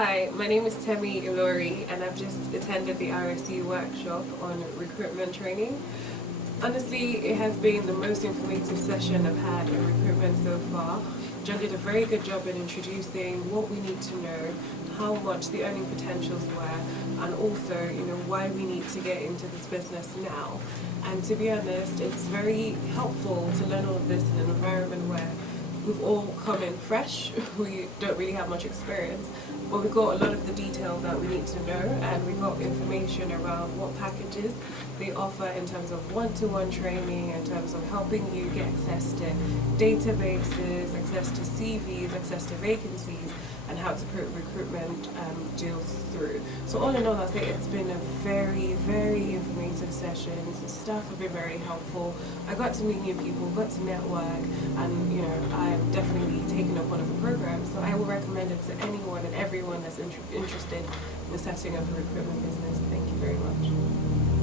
Hi, my name is Temi Illori and I've just attended the RSC workshop on recruitment training. Honestly, it has been the most informative session I've had in recruitment so far. John did a very good job in introducing what we need to know, how much the earning potentials were, and also, why we need to get into this business now. And to be honest, it's very helpful to learn all of this in an environment where we've all come in fresh, we don't really have much experience, but we got a lot of the detail that we need to know, and we got information around what packages they offer in terms of one-to-one training, in terms of helping you get access to databases, access to CVs, access to vacancies, and how to put recruitment deals through. So all in all, I'll say it's been a very, very informative session. The staff have been very helpful. I got to meet new people, got to network, and I'm definitely taking up one of the programs. So I will recommend it to anyone and everyone that's interested in setting up a recruitment business. Thank you very much.